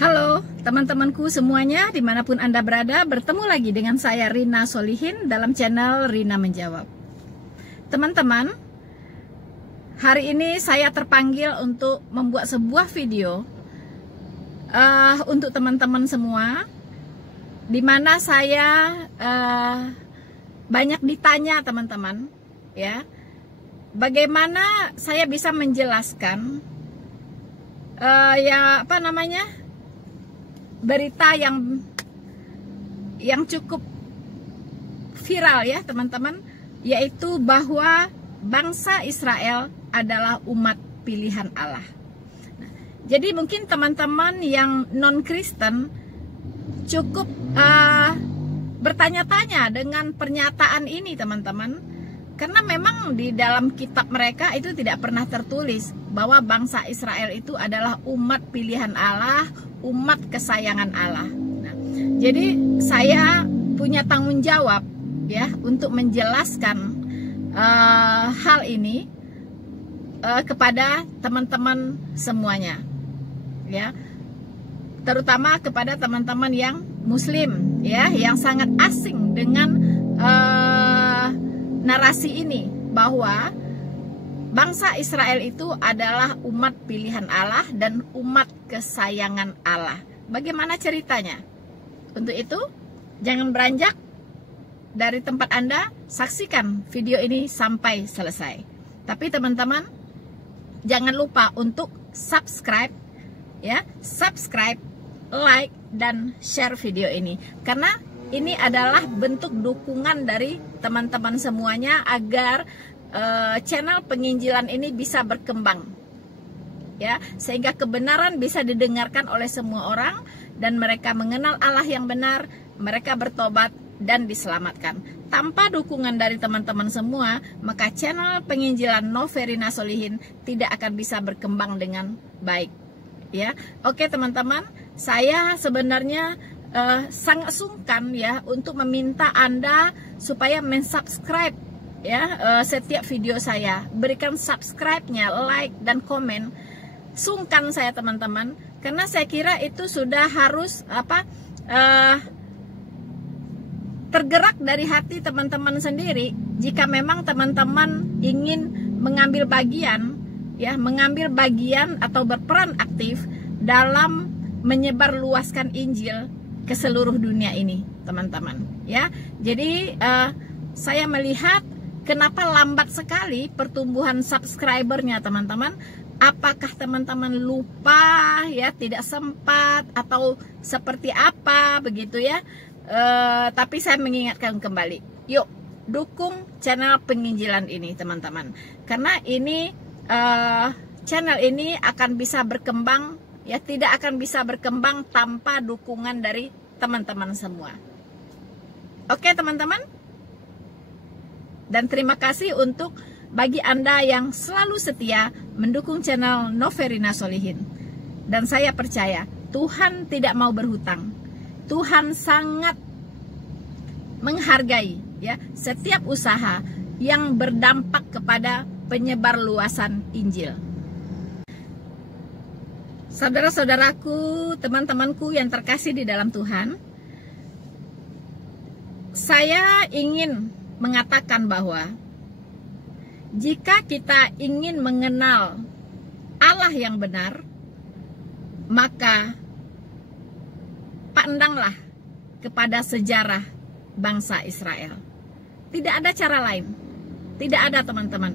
Halo teman-temanku semuanya, dimanapun Anda berada, bertemu lagi dengan saya Rina Solihin dalam channel Rina Menjawab. Teman-teman, hari ini saya terpanggil untuk membuat sebuah video untuk teman-teman semua, dimana saya banyak ditanya teman-teman, ya, bagaimana saya bisa menjelaskan berita yang cukup viral ya teman-teman, yaitu bahwa bangsa Israel adalah umat pilihan Allah. Nah, jadi mungkin teman-teman yang non-Kristen cukup bertanya-tanya dengan pernyataan ini teman-teman, karena memang di dalam kitab mereka itu tidak pernah tertulis bahwa bangsa Israel itu adalah umat pilihan Allah, umat kesayangan Allah. Nah, jadi saya punya tanggung jawab ya untuk menjelaskan hal ini kepada teman-teman semuanya, ya, terutama kepada teman-teman yang Muslim, ya, yang sangat asing dengan narasi ini bahwa bangsa Israel itu adalah umat pilihan Allah dan umat kesayangan Allah. Bagaimana ceritanya? Untuk itu, jangan beranjak dari tempat Anda, saksikan video ini sampai selesai. Tapi teman-teman, jangan lupa untuk subscribe, ya, subscribe, like, dan share video ini. Karena ini adalah bentuk dukungan dari teman-teman semuanya agar channel penginjilan ini bisa berkembang, ya, sehingga kebenaran bisa didengarkan oleh semua orang dan mereka mengenal Allah yang benar, mereka bertobat dan diselamatkan. Tanpa dukungan dari teman-teman semua, maka channel penginjilan Rina Solihin tidak akan bisa berkembang dengan baik, ya. Oke teman-teman, saya sebenarnya sangat sungkan ya untuk meminta Anda supaya mensubscribe ya setiap video saya, berikan subscribe-nya, like dan komen. Sungkan saya teman-teman, karena saya kira itu sudah harus tergerak dari hati teman-teman sendiri. Jika memang teman-teman ingin mengambil bagian, ya, mengambil bagian atau berperan aktif dalam menyebarluaskan Injil ke seluruh dunia ini, teman-teman, ya. Jadi saya melihat kenapa lambat sekali pertumbuhan subscribernya, teman-teman. Apakah teman-teman lupa, ya, tidak sempat atau seperti apa begitu ya? Tapi saya mengingatkan kembali, yuk dukung channel penginjilan ini, teman-teman. Karena ini channel ini akan bisa berkembang, ya, tidak akan bisa berkembang tanpa dukungan dari teman-teman semua. Oke teman-teman, dan terima kasih untuk bagi Anda yang selalu setia mendukung channel Rina Solihin. Dan saya percaya Tuhan tidak mau berhutang. Tuhan sangat menghargai ya setiap usaha yang berdampak kepada penyebar luasan Injil. Saudara-saudaraku, teman-temanku yang terkasih di dalam Tuhan, saya ingin mengatakan bahwa jika kita ingin mengenal Allah yang benar, maka pandanglah kepada sejarah bangsa Israel. Tidak ada cara lain. Tidak ada teman-teman,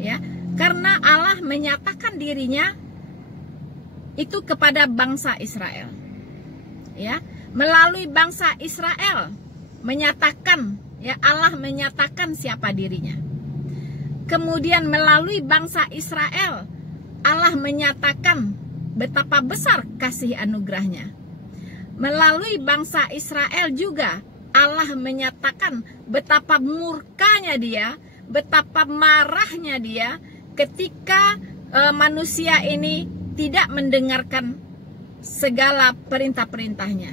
ya. Karena Allah menyatakan dirinya itu kepada bangsa Israel, ya, melalui bangsa Israel menyatakan, ya, Allah menyatakan siapa dirinya. Kemudian melalui bangsa Israel Allah menyatakan betapa besar kasih anugerahnya. Melalui bangsa Israel juga Allah menyatakan betapa murkanya dia, betapa marahnya dia ketika manusia ini tidak mendengarkan segala perintah-perintahnya,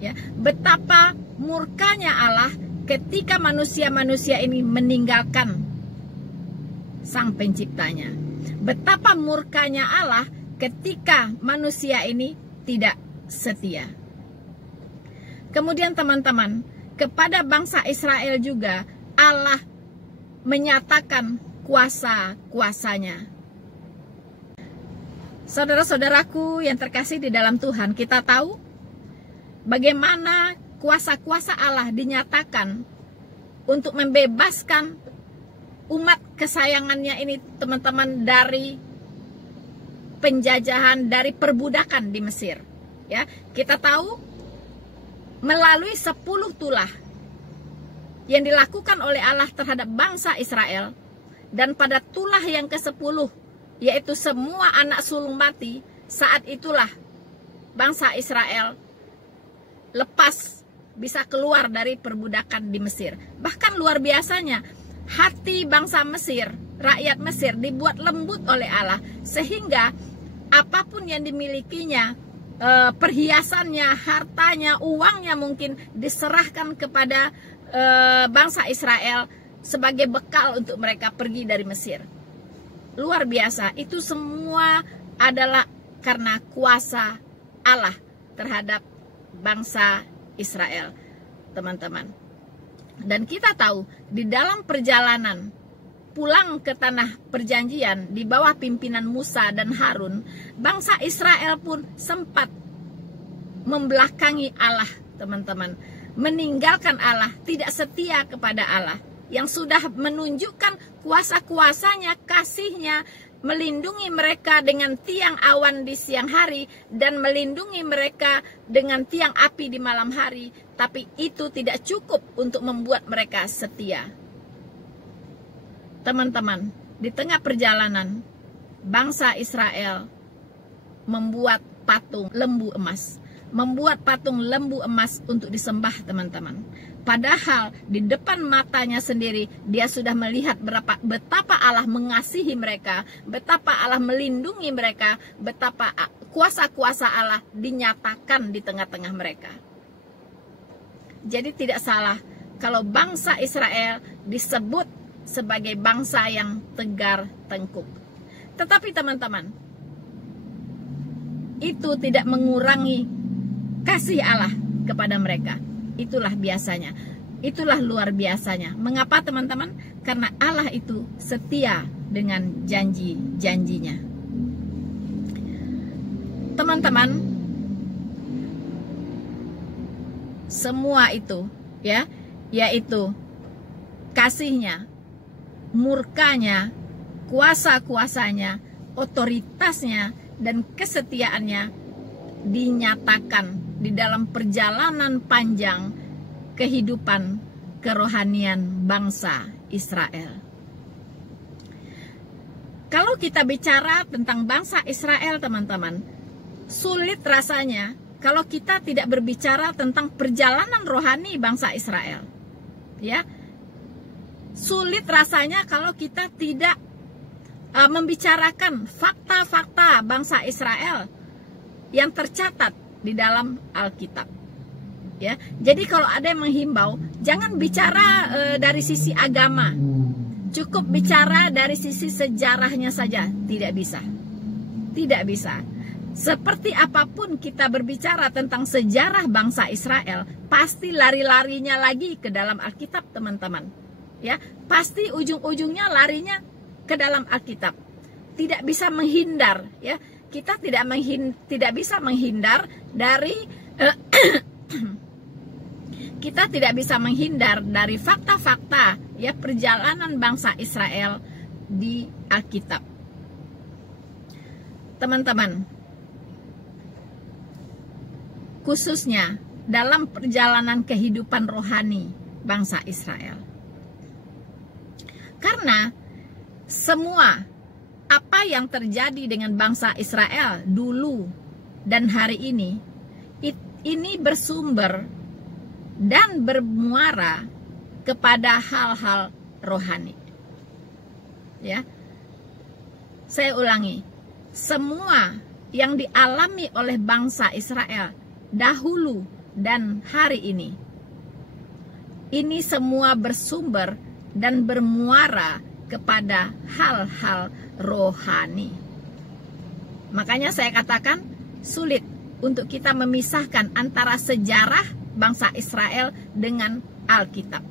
ya. Betapa murkanya Allah ketika manusia-manusia ini meninggalkan Sang Penciptanya. Betapa murkanya Allah ketika manusia ini tidak setia. Kemudian teman-teman, kepada bangsa Israel juga Allah menyatakan kuasa-kuasanya. Saudara-saudaraku yang terkasih di dalam Tuhan, kita tahu bagaimana kuasa-kuasa Allah dinyatakan untuk membebaskan umat kesayangannya ini, teman-teman, dari penjajahan, dari perbudakan di Mesir. Ya, kita tahu melalui 10 tulah yang dilakukan oleh Allah terhadap bangsa Israel, dan pada tulah yang ke-10, yaitu semua anak sulung mati, saat itulah bangsa Israel lepas, bisa keluar dari perbudakan di Mesir. Bahkan luar biasanya, hati bangsa Mesir, rakyat Mesir dibuat lembut oleh Allah, sehingga apapun yang dimilikinya, perhiasannya, hartanya, uangnya mungkin diserahkan kepada bangsa Israel sebagai bekal untuk mereka pergi dari Mesir. Luar biasa, itu semua adalah karena kuasa Allah terhadap bangsa Israel, teman-teman. Dan kita tahu di dalam perjalanan pulang ke tanah perjanjian di bawah pimpinan Musa dan Harun, bangsa Israel pun sempat membelakangi Allah, teman-teman, meninggalkan Allah, tidak setia kepada Allah yang sudah menunjukkan kuasa-kuasanya, kasihnya, melindungi mereka dengan tiang awan di siang hari dan melindungi mereka dengan tiang api di malam hari, tapi itu tidak cukup untuk membuat mereka setia. Teman-teman, di tengah perjalanan, bangsa Israel membuat patung lembu emas. Membuat patung lembu emas untuk disembah, teman-teman. Padahal di depan matanya sendiri, dia sudah melihat betapa Allah mengasihi mereka, betapa Allah melindungi mereka, betapa kuasa-kuasa Allah dinyatakan di tengah-tengah mereka. Jadi tidak salah kalau bangsa Israel disebut sebagai bangsa yang tegar tengkuk. Tetapi teman-teman, itu tidak mengurangi kasih Allah kepada mereka. Itulah biasanya, itulah luar biasanya. Mengapa teman-teman? Karena Allah itu setia dengan janji-janjinya. Teman-teman, semua itu ya, yaitu kasihnya, murkanya, kuasa-kuasanya, otoritasnya, dan kesetiaannya dinyatakan di dalam perjalanan panjang kehidupan kerohanian bangsa Israel. Kalau kita bicara tentang bangsa Israel, teman-teman, sulit rasanya kalau kita tidak berbicara tentang perjalanan rohani bangsa Israel. Ya, sulit rasanya kalau kita tidak membicarakan fakta-fakta bangsa Israel yang tercatat di dalam Alkitab. Ya, jadi kalau ada yang menghimbau, jangan bicara dari sisi agama, cukup bicara dari sisi sejarahnya saja. Tidak bisa, tidak bisa. Seperti apapun kita berbicara tentang sejarah bangsa Israel, pasti lari-larinya lagi ke dalam Alkitab, teman-teman. Ya, pasti ujung-ujungnya larinya ke dalam Alkitab. Tidak bisa menghindar, ya. Kita tidak bisa menghindar dari kita tidak bisa menghindar dari fakta-fakta ya perjalanan bangsa Israel di Alkitab. Teman-teman, khususnya dalam perjalanan kehidupan rohani bangsa Israel. Karena semua apa yang terjadi dengan bangsa Israel dulu dan hari ini bersumber dan bermuara kepada hal-hal rohani. Ya. Saya ulangi, semua yang dialami oleh bangsa Israel dahulu dan hari ini semua bersumber dan bermuara kepada hal-hal rohani. Makanya saya katakan sulit untuk kita memisahkan antara sejarah bangsa Israel dengan Alkitab.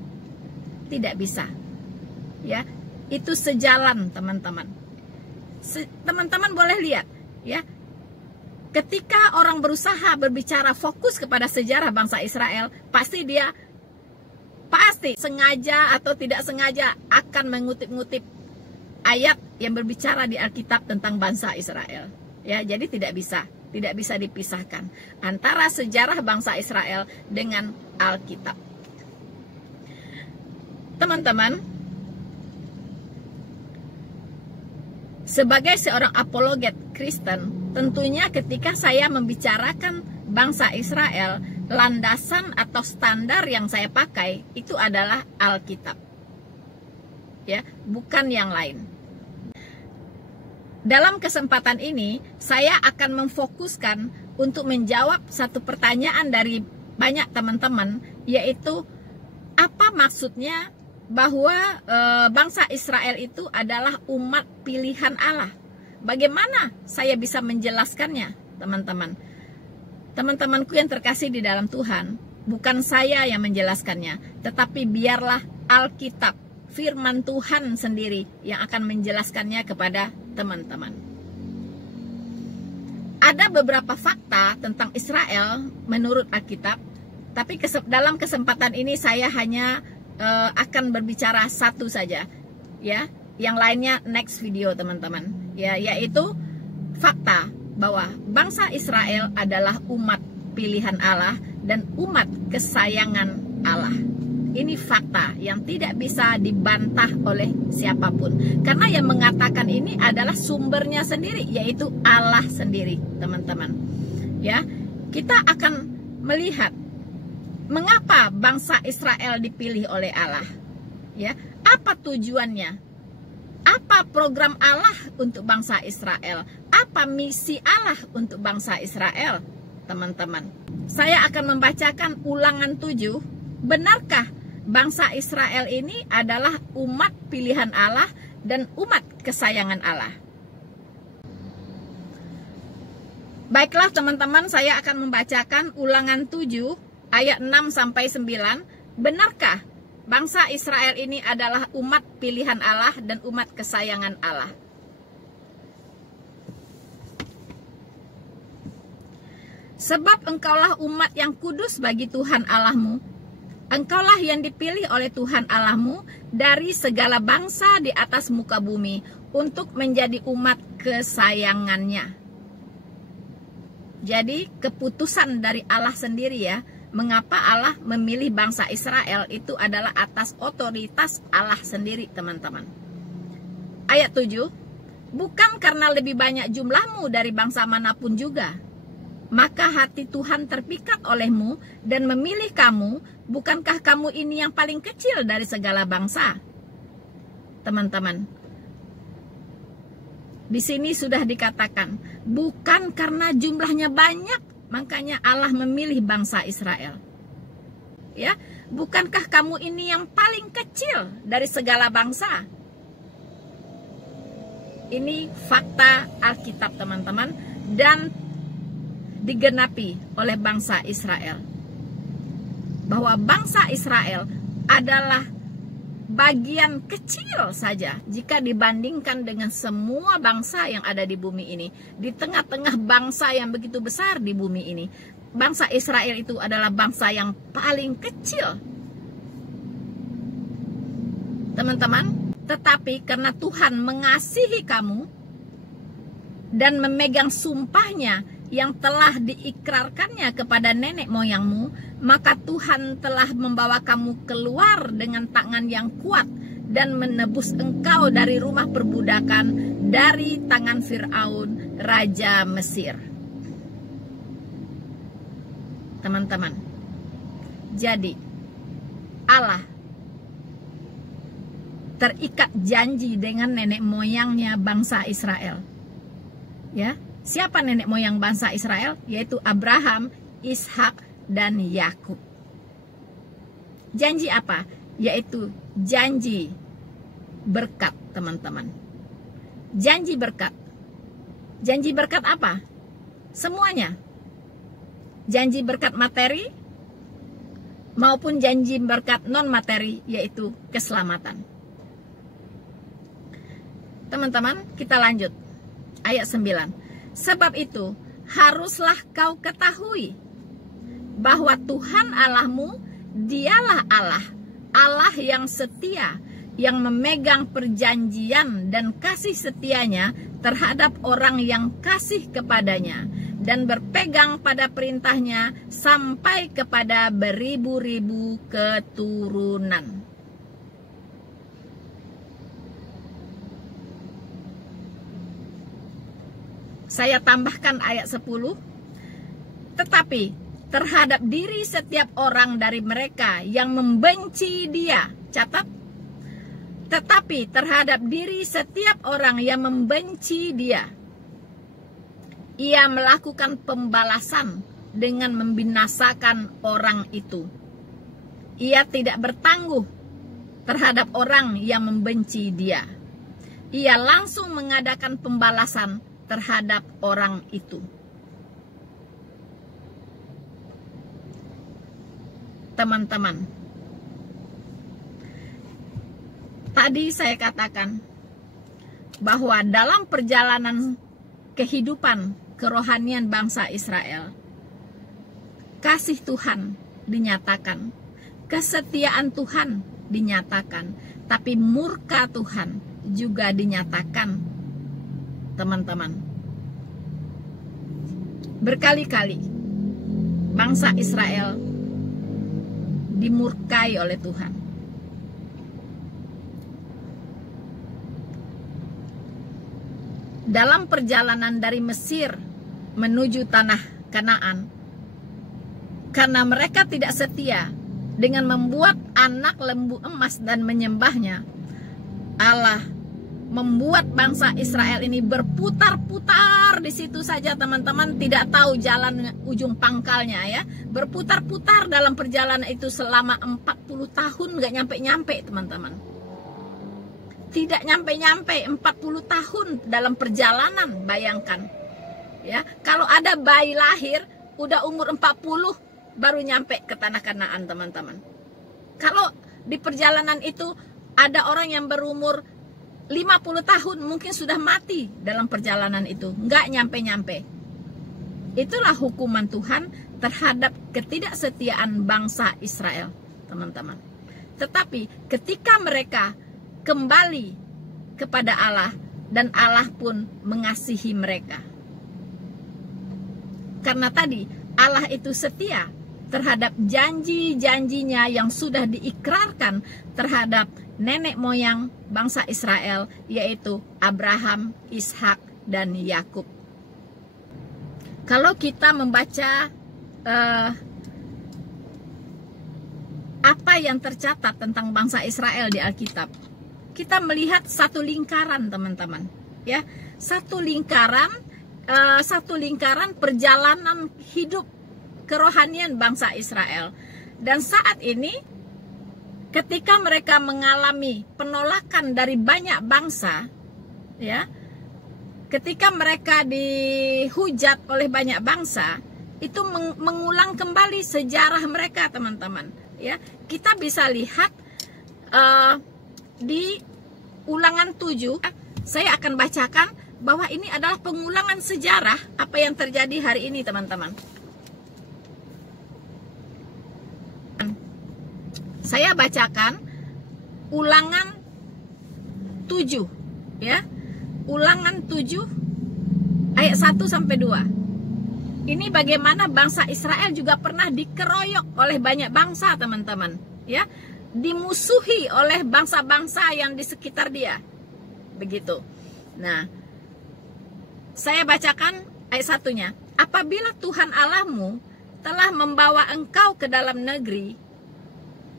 Tidak bisa. Ya, itu sejalan, teman-teman. Teman-teman boleh lihat, ya. Ketika orang berusaha berbicara fokus kepada sejarah bangsa Israel, pasti sengaja atau tidak sengaja akan mengutip-ngutip ayat yang berbicara di Alkitab tentang bangsa Israel. Ya, jadi tidak bisa dipisahkan antara sejarah bangsa Israel dengan Alkitab. Teman-teman, sebagai seorang apologet Kristen, tentunya ketika saya membicarakan bangsa Israel, landasan atau standar yang saya pakai itu adalah Alkitab. Ya, bukan yang lain. Dalam kesempatan ini, saya akan memfokuskan untuk menjawab satu pertanyaan dari banyak teman-teman, yaitu apa maksudnya bahwa bangsa Israel itu adalah umat pilihan Allah. Bagaimana saya bisa menjelaskannya, teman-teman? Teman-temanku yang terkasih di dalam Tuhan, bukan saya yang menjelaskannya, tetapi biarlah Alkitab, firman Tuhan sendiri yang akan menjelaskannya kepada teman-teman. Ada beberapa fakta tentang Israel menurut Alkitab, tapi dalam kesempatan ini saya hanya akan berbicara satu saja, ya. Yang lainnya next video, teman-teman. Ya, yaitu fakta bahwa bangsa Israel adalah umat pilihan Allah dan umat kesayangan Allah. Ini fakta yang tidak bisa dibantah oleh siapapun. Karena yang mengatakan ini adalah sumbernya sendiri, yaitu Allah sendiri, teman-teman. Ya, kita akan melihat mengapa bangsa Israel dipilih oleh Allah. Ya, apa tujuannya? Apa program Allah untuk bangsa Israel? Apa misi Allah untuk bangsa Israel, teman-teman? Saya akan membacakan Ulangan 7. Benarkah bangsa Israel ini adalah umat pilihan Allah dan umat kesayangan Allah? Baiklah, teman-teman, saya akan membacakan Ulangan 7 ayat 6 sampai 9. Benarkah bangsa Israel ini adalah umat pilihan Allah dan umat kesayangan Allah? Sebab engkaulah umat yang kudus bagi Tuhan Allahmu. Engkaulah yang dipilih oleh Tuhan Allahmu dari segala bangsa di atas muka bumi untuk menjadi umat kesayangannya. Jadi keputusan dari Allah sendiri, ya. Mengapa Allah memilih bangsa Israel itu adalah atas otoritas Allah sendiri, teman-teman. Ayat 7. Bukan karena lebih banyak jumlahmu dari bangsa manapun juga. Maka hati Tuhan terpikat olehmu dan memilih kamu. Bukankah kamu ini yang paling kecil dari segala bangsa? Teman-teman, di sini sudah dikatakan, bukan karena jumlahnya banyak, makanya Allah memilih bangsa Israel. Ya, bukankah kamu ini yang paling kecil dari segala bangsa? Ini fakta Alkitab, teman-teman, dan digenapi oleh bangsa Israel. Bahwa bangsa Israel adalah bagian kecil saja jika dibandingkan dengan semua bangsa yang ada di bumi ini. Di tengah-tengah bangsa yang begitu besar di bumi ini, bangsa Israel itu adalah bangsa yang paling kecil. Teman-teman, tetapi karena Tuhan mengasihi kamu dan memegang sumpahnya yang telah diikrarkannya kepada nenek moyangmu, maka Tuhan telah membawa kamu keluar dengan tangan yang kuat dan menebus engkau dari rumah perbudakan, dari tangan Fir'aun, raja Mesir. Teman-teman, jadi Allah terikat janji dengan nenek moyangnya bangsa Israel. Ya, siapa nenek moyang bangsa Israel? Yaitu Abraham, Ishak, dan Yakub. Janji apa? Yaitu janji berkat, teman-teman. Janji berkat. Janji berkat apa? Semuanya. janji berkat materi maupun janji berkat non materi, yaitu keselamatan. Teman-teman, kita lanjut ayat 9. Sebab itu haruslah kau ketahui bahwa Tuhan Allahmu dialah Allah, Allah yang setia, yang memegang perjanjian dan kasih setianya terhadap orang yang kasih kepadanya, dan berpegang pada perintahnya sampai kepada beribu-ribu keturunan. Saya tambahkan ayat 10. Tetapi terhadap diri setiap orang dari mereka yang membenci dia, catat, tetapi terhadap diri setiap orang yang membenci dia, ia melakukan pembalasan dengan membinasakan orang itu. Ia tidak bertangguh terhadap orang yang membenci dia. Ia langsung mengadakan pembalasan terhadap orang itu. Teman-teman, tadi saya katakan bahwa dalam perjalanan kehidupan kerohanian bangsa Israel, kasih Tuhan dinyatakan, kesetiaan Tuhan dinyatakan, tapi murka Tuhan juga dinyatakan. Teman-teman, berkali-kali bangsa Israel dimurkai oleh Tuhan. Dalam perjalanan dari Mesir menuju tanah Kanaan, karena mereka tidak setia dengan membuat anak lembu emas dan menyembahnya, Allah membuat bangsa Israel ini berputar-putar di situ saja, teman-teman, tidak tahu jalan ujung pangkalnya ya. Berputar-putar dalam perjalanan itu selama 40 tahun, nggak nyampe-nyampe, teman-teman. Tidak nyampe-nyampe 40 tahun dalam perjalanan, bayangkan. Ya, kalau ada bayi lahir udah umur 40 baru nyampe ke tanah Kanaan, teman-teman. Kalau di perjalanan itu ada orang yang berumur 50 tahun mungkin sudah mati dalam perjalanan itu, nggak nyampe-nyampe. Itulah hukuman Tuhan terhadap ketidaksetiaan bangsa Israel, teman-teman. Tetapi ketika mereka kembali kepada Allah, dan Allah pun mengasihi mereka. Karena tadi Allah itu setia terhadap janji-janjinya yang sudah diikrarkan terhadap nenek moyang bangsa Israel, yaitu Abraham, Ishak, dan Yakub. Kalau kita membaca apa yang tercatat tentang bangsa Israel di Alkitab, kita melihat satu lingkaran, teman-teman, ya, satu lingkaran perjalanan hidup kerohanian bangsa Israel. Dan saat ini ketika mereka mengalami penolakan dari banyak bangsa, ya, ketika mereka dihujat oleh banyak bangsa, itu mengulang kembali sejarah mereka, teman-teman. Ya, kita bisa lihat di Ulangan 7. Saya akan bacakan bahwa ini adalah pengulangan sejarah apa yang terjadi hari ini, teman-teman. Saya bacakan Ulangan 7, ya. Ulangan 7 ayat 1 sampai 2. Ini bagaimana bangsa Israel juga pernah dikeroyok oleh banyak bangsa, teman-teman, ya. Dimusuhi oleh bangsa-bangsa yang di sekitar dia. Begitu. Nah, saya bacakan ayat 1-nya. Apabila Tuhan Allahmu telah membawa engkau ke dalam negeri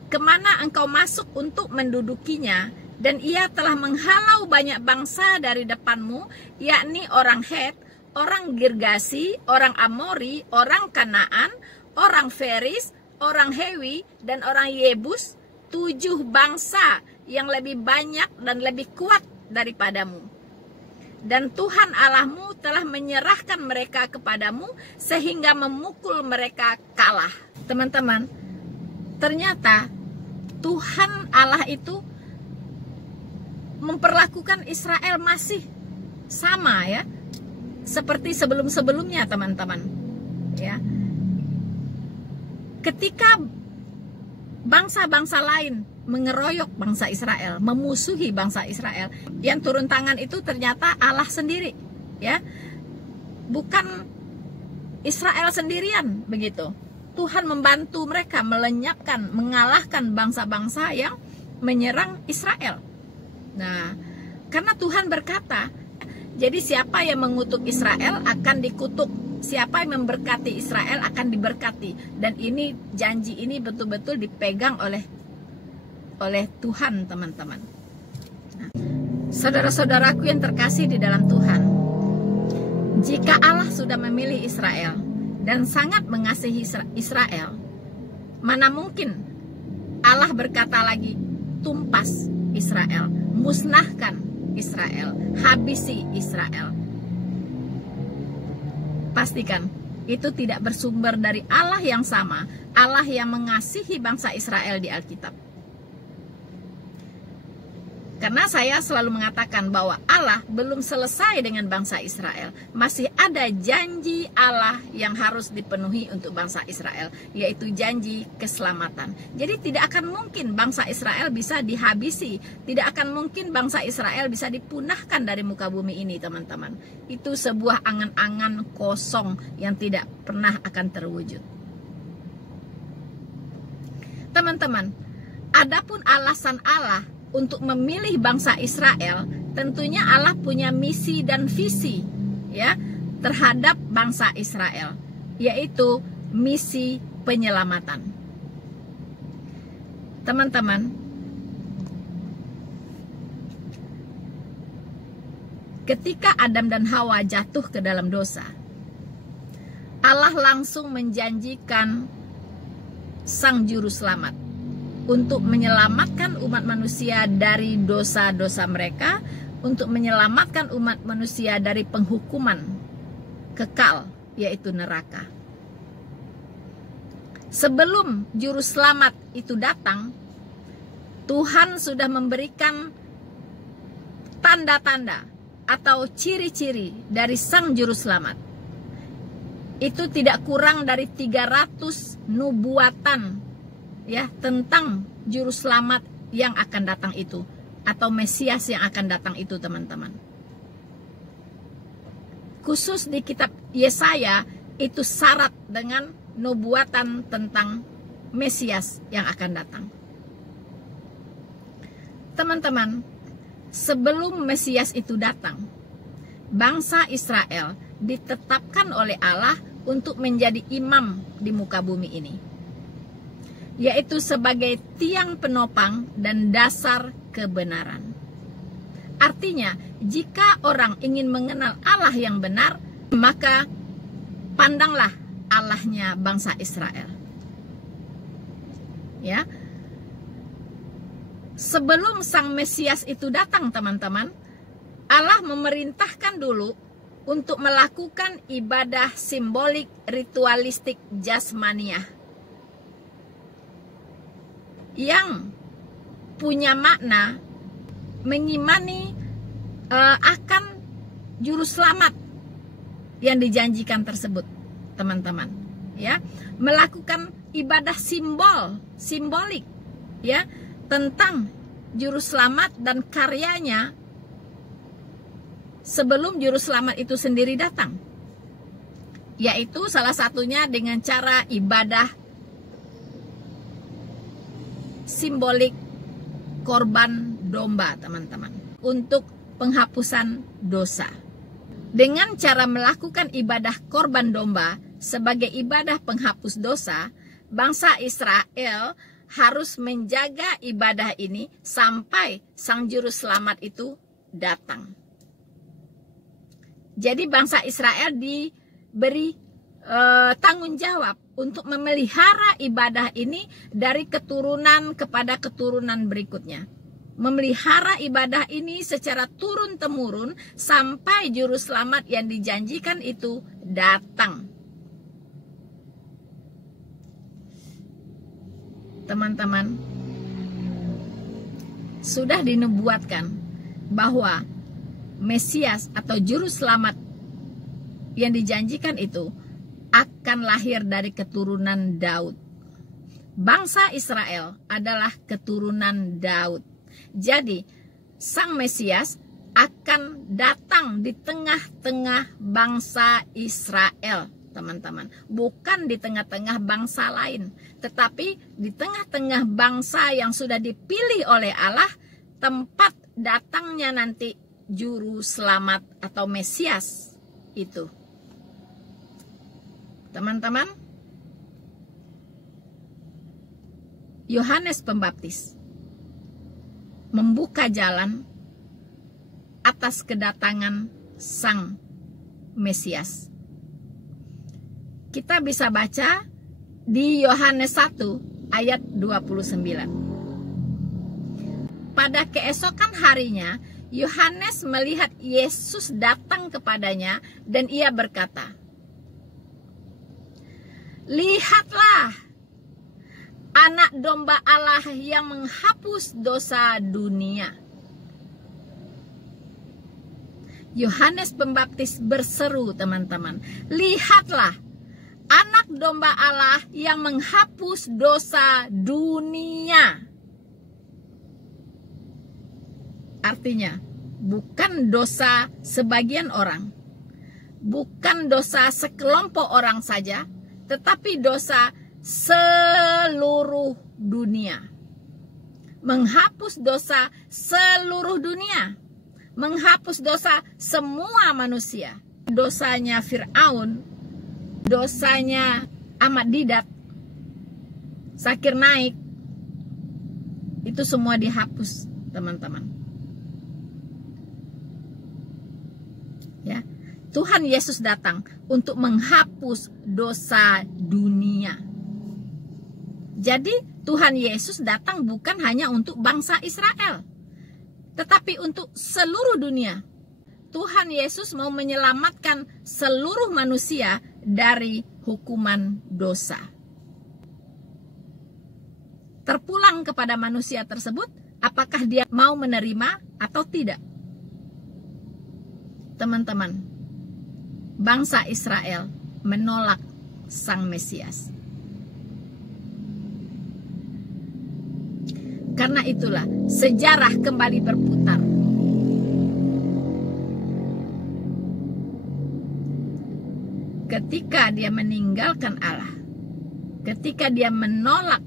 kemana engkau masuk untuk mendudukinya, dan ia telah menghalau banyak bangsa dari depanmu, yakni orang Het, orang Girgasi, orang Amori, orang Kanaan, orang Feris, orang Hewi, dan orang Yebus, 7 bangsa yang lebih banyak dan lebih kuat daripadamu. dan Tuhan Allahmu telah menyerahkan mereka kepadamu sehingga memukul mereka kalah. Teman-teman, ternyata Tuhan Allah itu memperlakukan Israel masih sama ya, seperti sebelum-sebelumnya teman-teman ya. Ketika bangsa-bangsa lain mengeroyok bangsa Israel, memusuhi bangsa Israel, yang turun tangan itu ternyata Allah sendiri ya, bukan Israel sendirian begitu. Tuhan membantu mereka melenyapkan, mengalahkan bangsa-bangsa yang menyerang Israel. Nah, karena Tuhan berkata, jadi siapa yang mengutuk Israel akan dikutuk, siapa yang memberkati Israel akan diberkati. Dan ini, janji ini betul-betul dipegang oleh Tuhan, teman-teman. Nah, saudara-saudaraku yang terkasih di dalam Tuhan, jika Allah sudah memilih Israel dan sangat mengasihi Israel, mana mungkin Allah berkata lagi, tumpas Israel, musnahkan Israel, habisi Israel. Pastikan itu tidak bersumber dari Allah yang sama, Allah yang mengasihi bangsa Israel di Alkitab. Karena saya selalu mengatakan bahwa Allah belum selesai dengan bangsa Israel. Masih ada janji Allah yang harus dipenuhi untuk bangsa Israel, yaitu janji keselamatan. Jadi tidak akan mungkin bangsa Israel bisa dihabisi, tidak akan mungkin bangsa Israel bisa dipunahkan dari muka bumi ini, teman-teman. Itu sebuah angan-angan kosong yang tidak pernah akan terwujud. Teman-teman, adapun alasan Allah untuk memilih bangsa Israel, tentunya Allah punya misi dan visi ya terhadap bangsa Israel, yaitu misi penyelamatan. Teman-teman, ketika Adam dan Hawa jatuh ke dalam dosa, Allah langsung menjanjikan Sang Juru Selamat untuk menyelamatkan umat manusia dari dosa-dosa mereka, untuk menyelamatkan umat manusia dari penghukuman kekal, yaitu neraka. Sebelum Juru Selamat itu datang, Tuhan sudah memberikan tanda-tanda atau ciri-ciri dari Sang Juru Selamat. Itu tidak kurang dari 300 nubuatan ya tentang Juru Selamat yang akan datang itu, atau Mesias yang akan datang itu, teman-teman. Khusus di kitab Yesaya itu syarat dengan nubuatan tentang Mesias yang akan datang. Teman-teman, sebelum Mesias itu datang, bangsa Israel ditetapkan oleh Allah untuk menjadi imam di muka bumi ini, yaitu sebagai tiang penopang dan dasar kebenaran. Artinya, jika orang ingin mengenal Allah yang benar, maka pandanglah Allahnya bangsa Israel. Ya. Sebelum Sang Mesias itu datang, teman-teman, Allah memerintahkan dulu untuk melakukan ibadah simbolik ritualistik jasmaniah yang punya makna mengimani akan Juru Selamat yang dijanjikan tersebut, teman-teman. Ya, melakukan ibadah simbolik ya tentang Juru Selamat dan karyanya sebelum Juru Selamat itu sendiri datang, yaitu salah satunya dengan cara ibadah simbolik korban domba, teman-teman, untuk penghapusan dosa. Dengan cara melakukan ibadah korban domba sebagai ibadah penghapus dosa, bangsa Israel harus menjaga ibadah ini sampai Sang Juru Selamat itu datang. Jadi bangsa Israel diberi tanggung jawab untuk memelihara ibadah ini dari keturunan kepada keturunan berikutnya. memelihara ibadah ini secara turun-temurun sampai juru selamat yang dijanjikan itu datang. Teman-teman, sudah dinubuatkan bahwa Mesias atau juru selamat yang dijanjikan itu akan lahir dari keturunan Daud. Bangsa Israel adalah keturunan Daud. Jadi, Sang Mesias akan datang di tengah-tengah bangsa Israel, teman-teman. Bukan di tengah-tengah bangsa lain, tetapi di tengah-tengah bangsa yang sudah dipilih oleh Allah, tempat datangnya nanti juru selamat atau Mesias itu. Teman-teman, Yohanes Pembaptis membuka jalan atas kedatangan Sang Mesias. Kita bisa baca di Yohanes 1 ayat 29. Pada keesokan harinya, Yohanes melihat Yesus datang kepadanya dan ia berkata, "Lihatlah, Anak Domba Allah yang menghapus dosa dunia." Yohanes Pembaptis berseru, teman-teman, "Lihatlah, Anak Domba Allah yang menghapus dosa dunia." Artinya, bukan dosa sebagian orang, bukan dosa sekelompok orang saja, tetapi dosa seluruh dunia. Menghapus dosa seluruh dunia, menghapus dosa semua manusia. Dosanya Fir'aun, dosanya Ahmad Didat, Zakir Naik, itu semua dihapus, teman-teman. Ya, Tuhan Yesus datang untuk menghapus dosa dunia. Jadi Tuhan Yesus datang bukan hanya untuk bangsa Israel, tetapi untuk seluruh dunia. Tuhan Yesus mau menyelamatkan seluruh manusia dari hukuman dosa. Terpulang kepada manusia tersebut, apakah dia mau menerima atau tidak? Teman-teman, bangsa Israel menolak Sang Mesias. Karena itulah sejarah kembali berputar. Ketika dia meninggalkan Allah, ketika dia menolak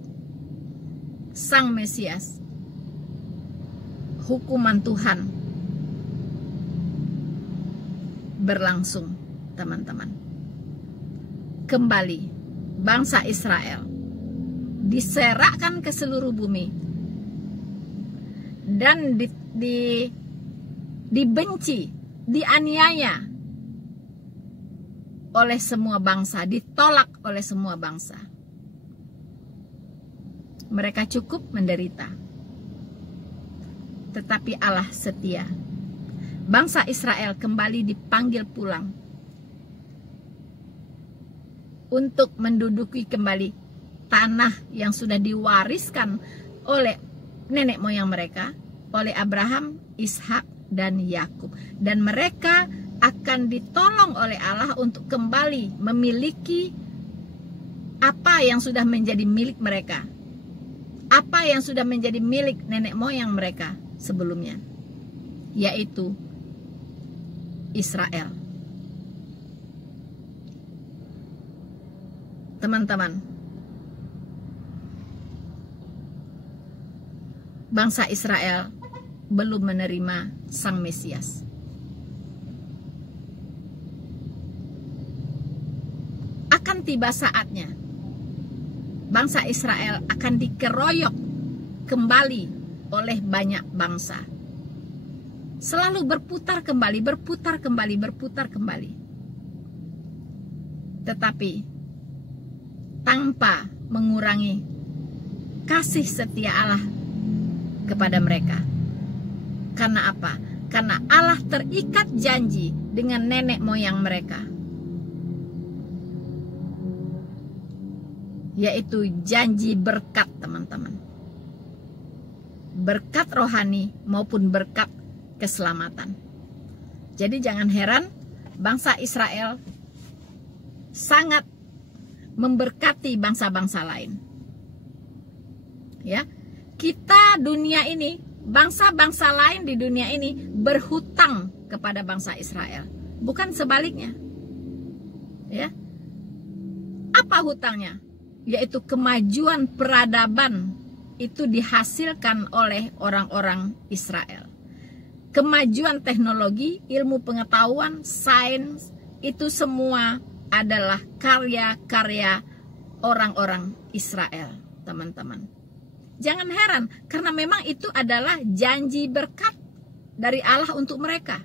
Sang Mesias, hukuman Tuhan berlangsung, teman-teman. Kembali bangsa Israel diserakkan ke seluruh bumi dan dibenci, dianiaya oleh semua bangsa, ditolak oleh semua bangsa. Mereka cukup menderita, tetapi Allah setia. Bangsa Israel kembali dipanggil pulang untuk menduduki kembali tanah yang sudah diwariskan oleh nenek moyang mereka, oleh Abraham, Ishak, dan Yakub. Dan mereka akan ditolong oleh Allah untuk kembali memiliki apa yang sudah menjadi milik mereka, apa yang sudah menjadi milik nenek moyang mereka sebelumnya, yaitu Israel. Teman-teman, bangsa Israel belum menerima Sang Mesias. Akan tiba saatnya bangsa Israel akan dikeroyok kembali oleh banyak bangsa. Selalu berputar kembali, berputar kembali, berputar kembali. Tetapi tanpa mengurangi kasih setia Allah kepada mereka. Karena apa? Karena Allah terikat janji dengan nenek moyang mereka, yaitu janji berkat, teman-teman. Berkat rohani maupun berkat keselamatan. Jadi jangan heran bangsa Israel sangat memberkati bangsa-bangsa lain. Ya, kita dunia ini, bangsa-bangsa lain di dunia ini berhutang kepada bangsa Israel, bukan sebaliknya. Ya, apa hutangnya? Yaitu kemajuan peradaban itu dihasilkan oleh orang-orang Israel. Kemajuan teknologi, ilmu pengetahuan, sains, itu semua adalah karya-karya orang-orang Israel, teman-teman. Jangan heran, karena memang itu adalah janji berkat dari Allah untuk mereka.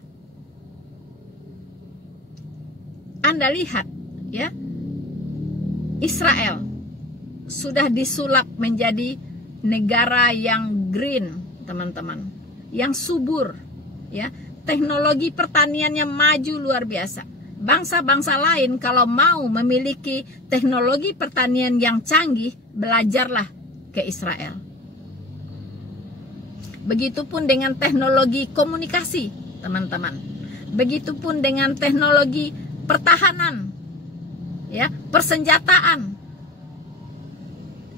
Anda lihat, ya, Israel sudah disulap menjadi negara yang green, teman-teman, yang subur, ya. Teknologi pertaniannya maju luar biasa. Bangsa-bangsa lain kalau mau memiliki teknologi pertanian yang canggih, belajarlah ke Israel. Begitupun dengan teknologi komunikasi, teman-teman. Begitupun dengan teknologi pertahanan, ya, persenjataan.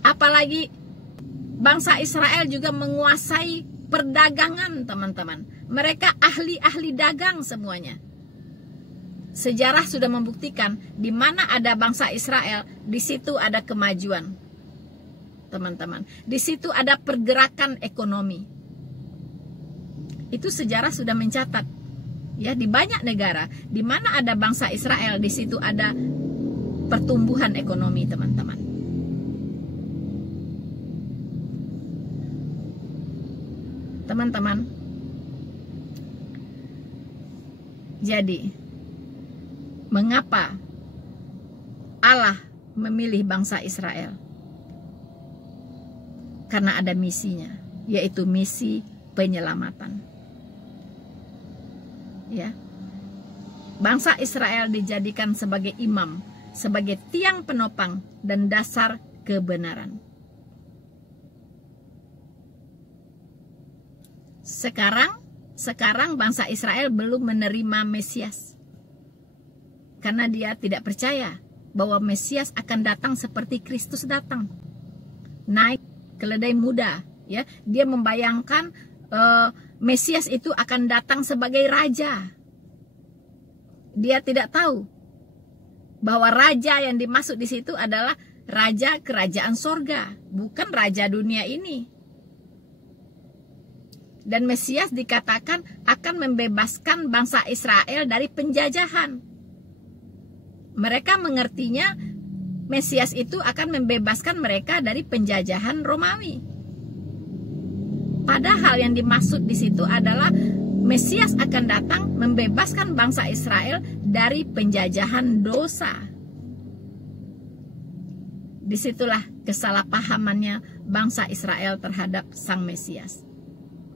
Apalagi bangsa Israel juga menguasai perdagangan, teman-teman. Mereka ahli-ahli dagang semuanya. Sejarah sudah membuktikan di mana ada bangsa Israel, di situ ada kemajuan, teman-teman. Di situ ada pergerakan ekonomi. Itu sejarah sudah mencatat, ya, di banyak negara di mana ada bangsa Israel, di situ ada pertumbuhan ekonomi, teman-teman. Teman-teman, jadi mengapa Allah memilih bangsa Israel? Karena ada misinya, yaitu misi penyelamatan. Ya, bangsa Israel dijadikan sebagai imam, sebagai tiang penopang dan dasar kebenaran. Sekarang bangsa Israel belum menerima Mesias, karena dia tidak percaya bahwa Mesias akan datang seperti Kristus datang, naik keledai muda. Ya, dia membayangkan Mesias itu akan datang sebagai raja. Dia tidak tahu bahwa raja yang dimaksud di situ adalah raja kerajaan sorga, bukan raja dunia ini. Dan Mesias dikatakan akan membebaskan bangsa Israel dari penjajahan. Mereka mengertinya Mesias itu akan membebaskan mereka dari penjajahan Romawi. Padahal yang dimaksud di situ adalah Mesias akan datang membebaskan bangsa Israel dari penjajahan dosa. Disitulah kesalahpahamannya bangsa Israel terhadap Sang Mesias.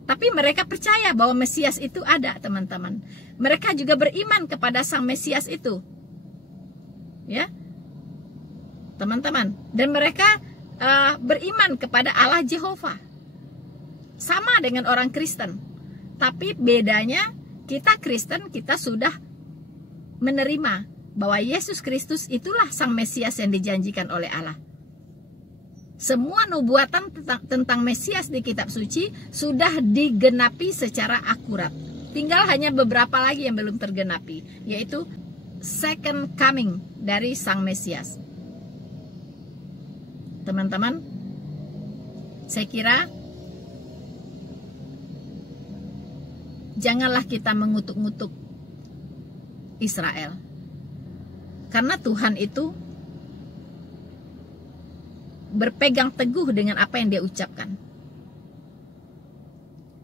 Tapi mereka percaya bahwa Mesias itu ada, teman-teman. Mereka juga beriman kepada Sang Mesias itu, ya, teman-teman. Dan mereka beriman kepada Allah Jehovah. Sama dengan orang Kristen. Tapi bedanya, kita Kristen, kita sudah menerima bahwa Yesus Kristus itulah Sang Mesias yang dijanjikan oleh Allah. Semua nubuatan tentang Mesias di kitab suci sudah digenapi secara akurat. Tinggal hanya beberapa lagi yang belum tergenapi, yaitu second coming dari Sang Mesias. Teman-teman, saya kira janganlah kita mengutuk-ngutuk Israel. Karena Tuhan itu berpegang teguh dengan apa yang dia ucapkan.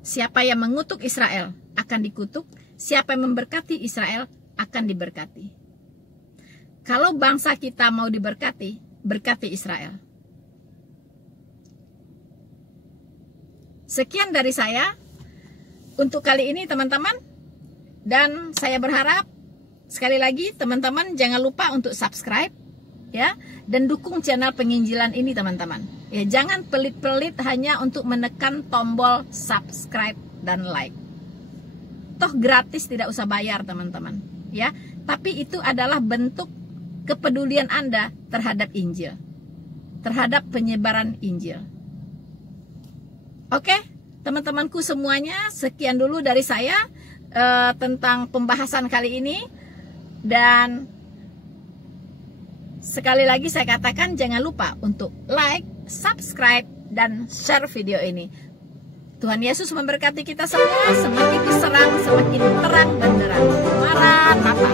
Siapa yang mengutuk Israel akan dikutuk, siapa yang memberkati Israel akan diberkati. Kalau bangsa kita mau diberkati, berkati Israel. Sekian dari saya. untuk kali ini teman-teman. Dan saya berharap sekali lagi teman-teman jangan lupa untuk subscribe ya, dan dukung channel penginjilan ini teman-teman. Ya, jangan pelit-pelit hanya untuk menekan tombol subscribe dan like. Toh gratis, tidak usah bayar teman-teman ya. Tapi itu adalah bentuk kepedulian Anda terhadap Injil, terhadap penyebaran Injil. Oke, teman-temanku semuanya, sekian dulu dari saya tentang pembahasan kali ini. Dan sekali lagi saya katakan jangan lupa untuk like, subscribe, dan share video ini. Tuhan Yesus memberkati kita semua. Semakin diserang, semakin terang benderang. Maranatha.